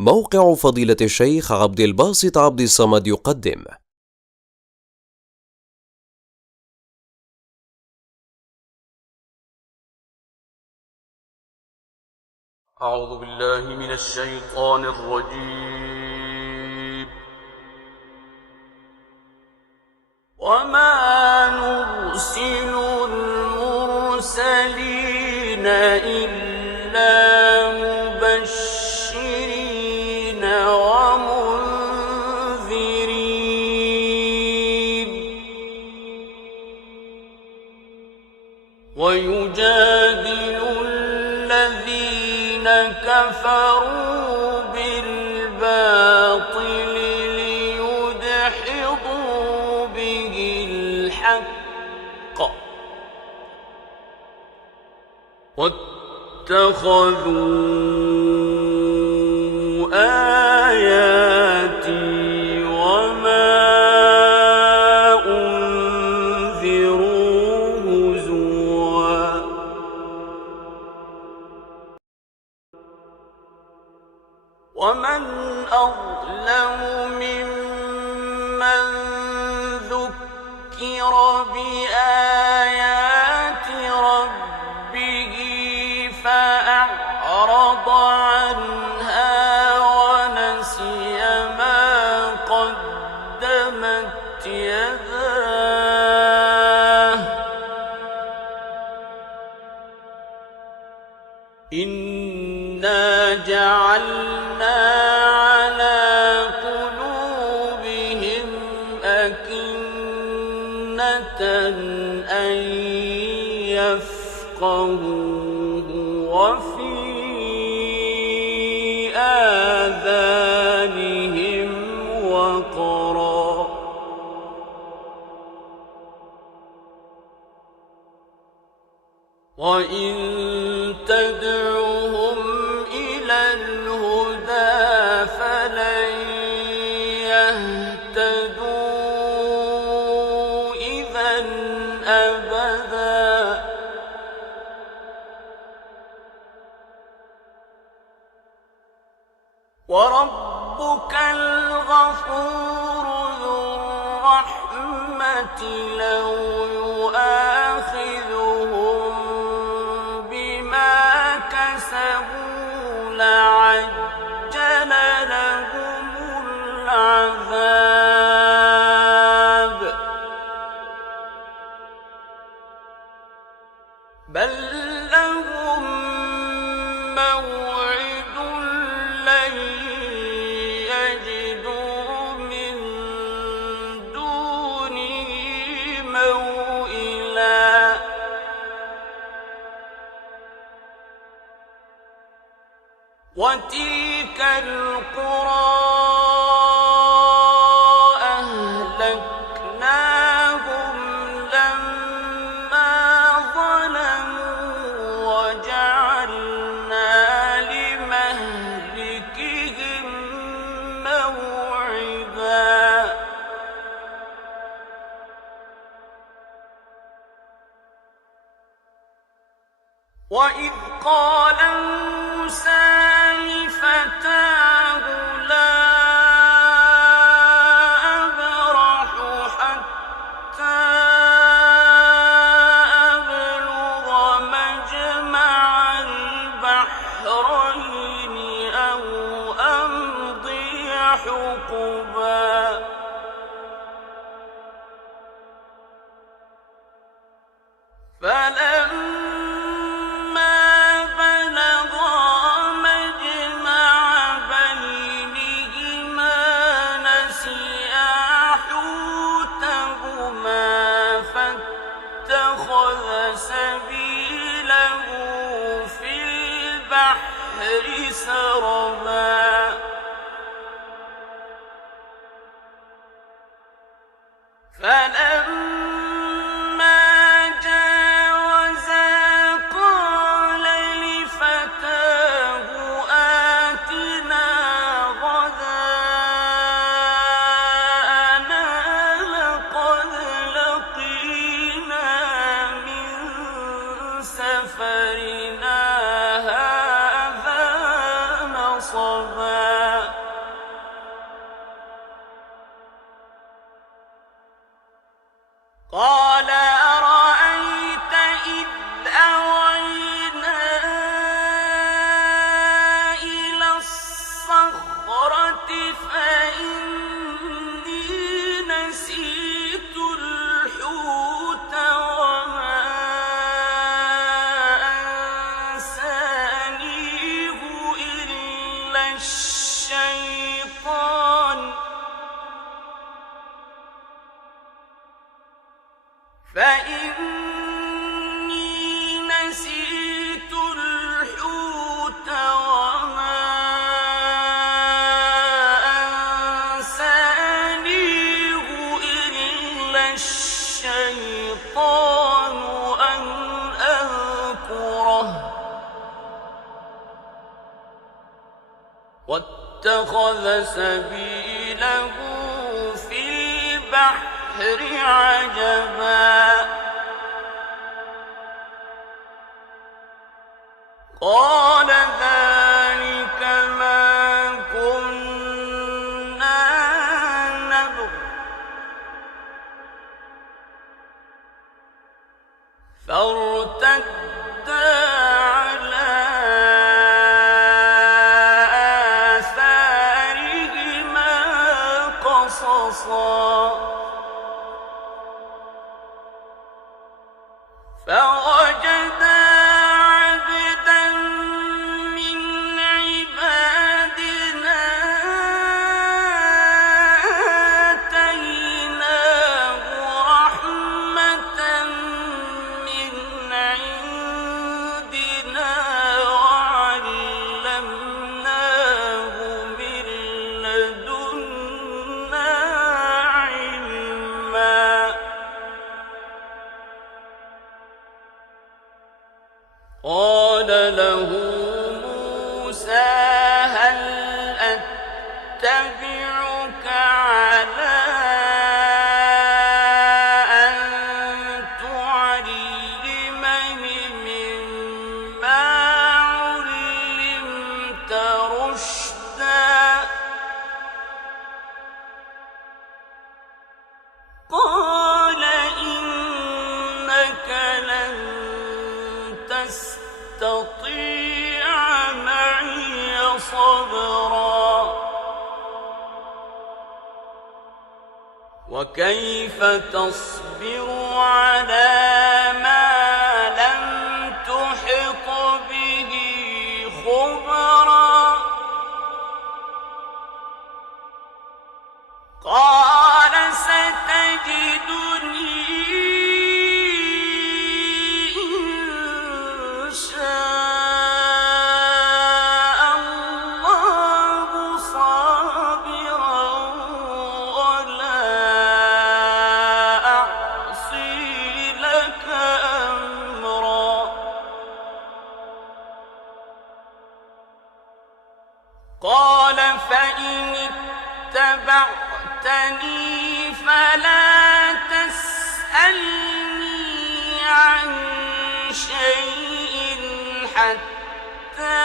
موقع فضيلة الشيخ عبد الباسط عبد الصمد يقدم أعوذ بالله من الشيطان الرجيم. وما نرسل المرسلين إلا مبشرين ومنذرين ويجادل الذين كفروا بالباطل ليدحضوا به الحق واتخذوا آياتي وما أنذروا هزوا. ومن أظلم ممن ذكر بآيات ربه فأعرض عنها ونسي ما قدمت يداه إنا جعلنا على قلوبهم أكنة أن يفقهوه وفي آذانهم وقرا وإن تدعهم إلى الهدى فلن يهتدوا إذا أبدا وربك الغفور ذو الرحمة لو يؤاخذهم بما كسبوا لعجل لهم العذاب بل لهم موعد لن يجدوا من دونه موئلا وتلك القرى أهلكناهم لما ظلموا وجعلنا لمهلكهم موعدا وإذ قال موسى لفتاه لا أبرح حتى أبلغ مجمع البحرين أو أمضي حقبا فلما بلغا مجمع بينهما نسيا حوتهما فاتخذ سبيله في البحر سربا فلما جاوزا قال لفتاه آتنا غداءنا لقد لقينا من سفرنا هذا نصبا الشيطان فإني نسيت الحوت وما أنسانيه إلا الشيطان أن أذكره واتخذ سبيله في البحر عجبا قال ذلك ما كنا نبغ فارتدا على آثارهما قصصا فوجدا عبدا من عبادنا آتيناه رحمة من عندنا وعلمناه من لدنا علما قال له موسى هل أتبعك على أن تعلمني مما علمت رشدا قال إنك لن تستطيع معي صبرا وكيف تصبر على ما لم تحط به خبرا قال ستجدني إن شاء الله صابرا ولا أعصي لك أمرا قال فإن اتبعتني فلا تسألني عن شيء حتى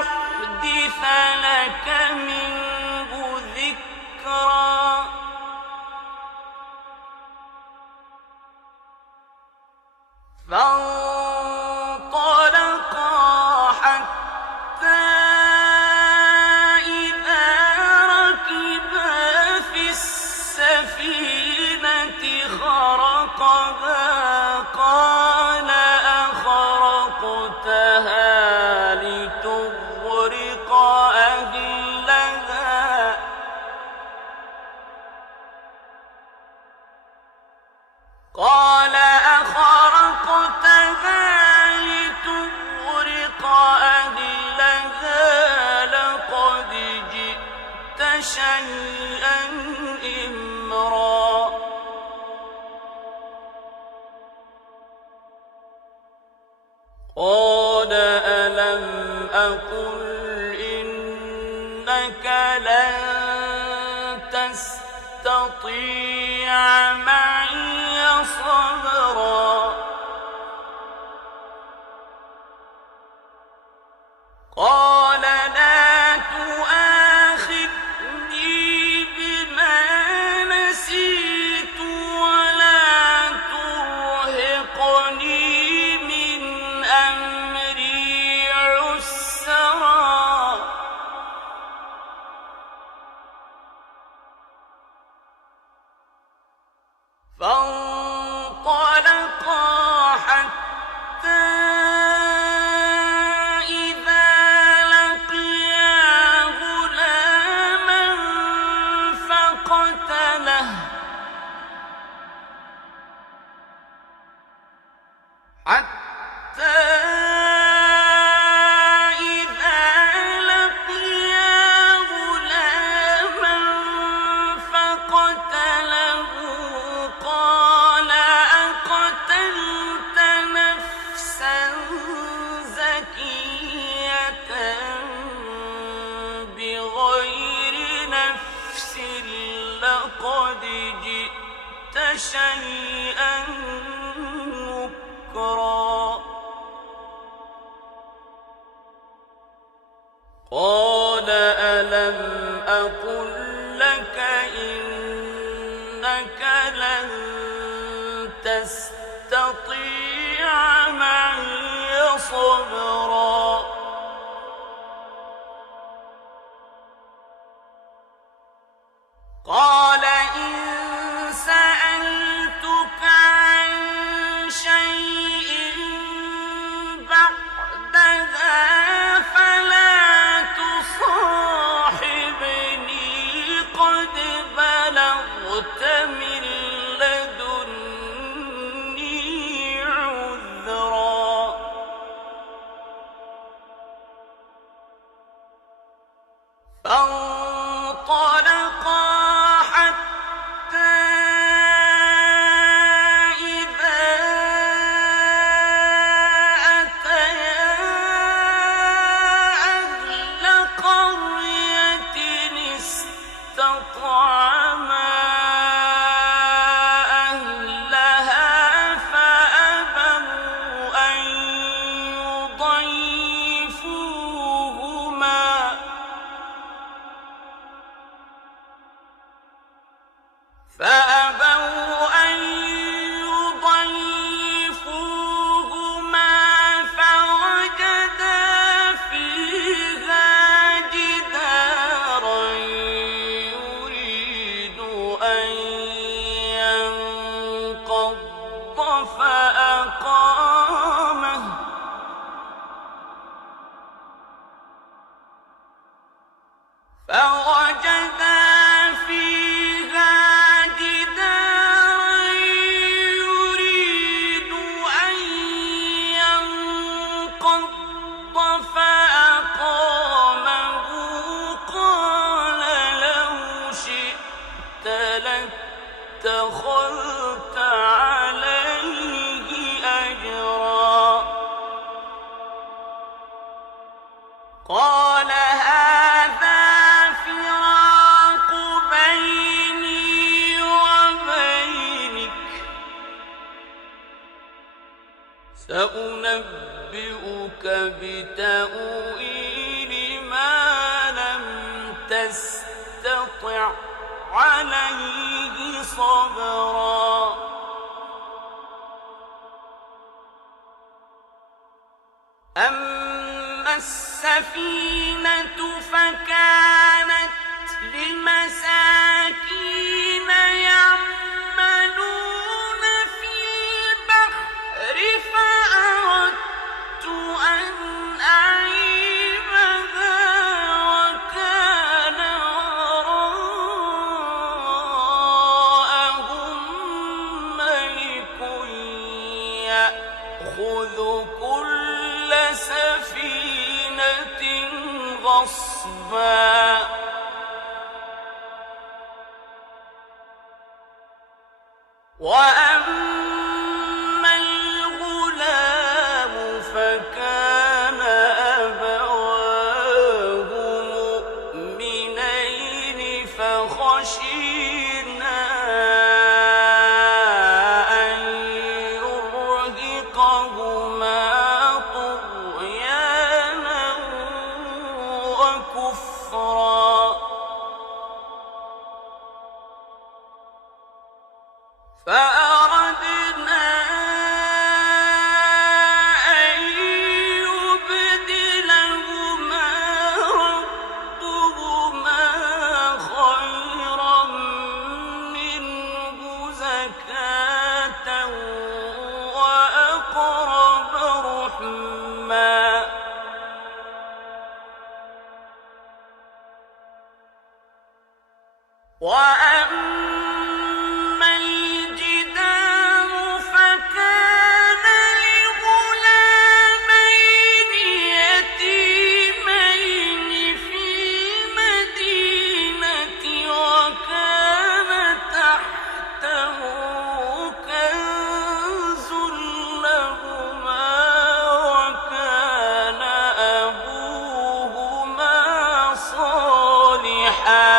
أحدث لك منه ذكرا فانطلقا حتى إذا ركبا في السفينة خرقها قال أخرقتها لتغرق أهلها قال أخرقتها لتغرق أهلها لقد جئت شيئا إمرا قال ألم أقل إنك لن تستطيع معي صبرا قال لا تؤاخذني بما نسيت ولا ترهقني من أمري عسرا شيئا نكرا قال ألم أقل لك إنك لن تستطيع معي صبرا قال إن سألتك عن شيء بعدها فلا تصاحبني قد بلغت من لدني عذرا فانطلقا فأبوا أن يضيفوهما فوجدا فيها جدارا يريد أن ينقض فأقامه فوجدا فيها جدارا يريد أن ينقض فأقامه قال لو شئت لاتخذت عليه أجرا قال هذا فراق بيني وبينك سأنبئك بتأويل ما لم تستطع عليه صبرا أما السفينة فكانت لمساكين يعملون في البحر فأردت أن أعيبها وكان وراءهم ملك يأخذ كل سفينة غصبا وأما الغلام فكان أبواه مؤمنين فخشينا أن يرهقهما طغيانا وكفرا فأردنا أن يبدلهما ربهما خيرا منه زكاة وأقرب رحما وأما الجدار فكان لغلامين يتيمين في المدينة وكان تحته كنز لهما وكان أبوهما صالحا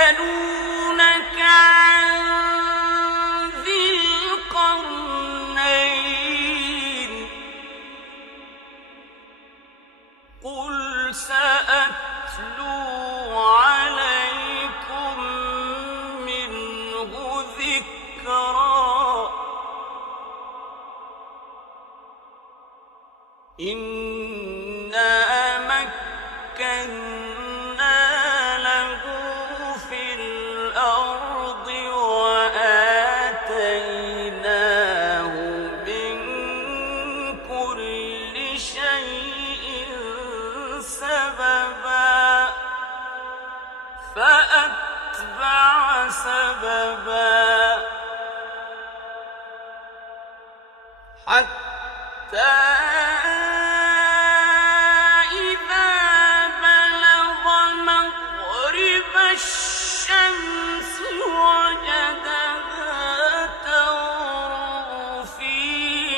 ويسألونك عن ذي القرنين قل سأتلو عليكم منه ذكرا إنا مكنا له في الأرض وآتيناه من كل شيء سببا فأتبع سببا حتى إذا بلغ مغرب الشمس وجدها تغرب في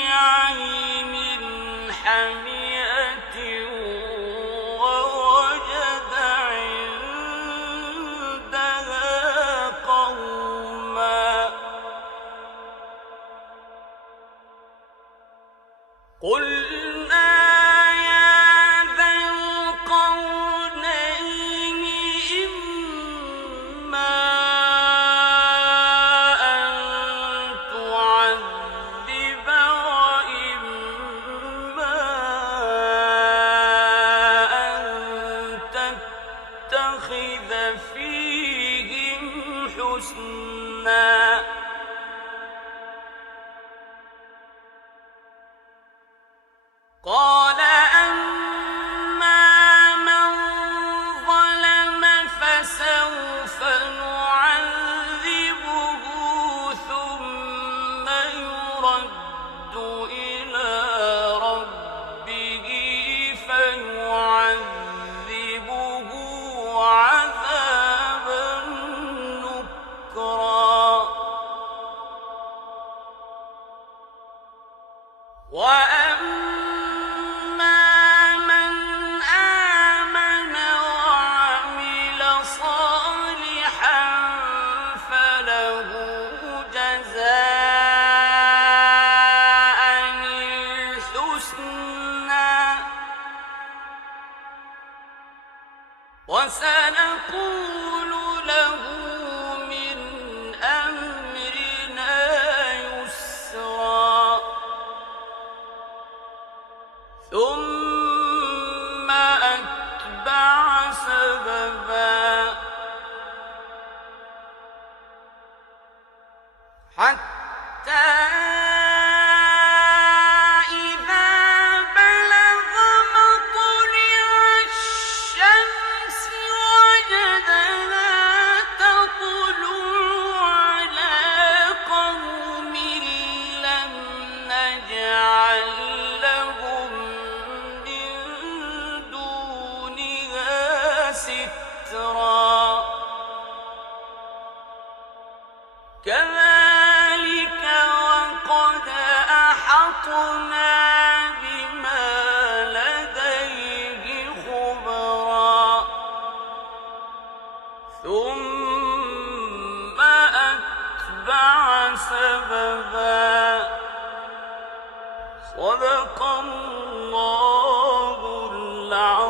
عين حمئة ووجد عندها قوما قلنا يا ذا القرنين إما أن تعذب وإما أن تتخذ فيهم حسنا قال أما من ظلم فسوف نعذبه ثم يرد إلى ربه فيعذبه عذابا نكرا وأما من آمن وعمل صالحا فله جزاء الحسنى وسنقول له من أمرنا يسرا ثم أتبع سببا حتى إذا بلغ مطلع الشمس وجدها تطلع على قوم لم نجعل لهم من دونها سترا كذلك وقد أحطنا بما لديه خبرا ثم أتبع سببا صدق الله العظيم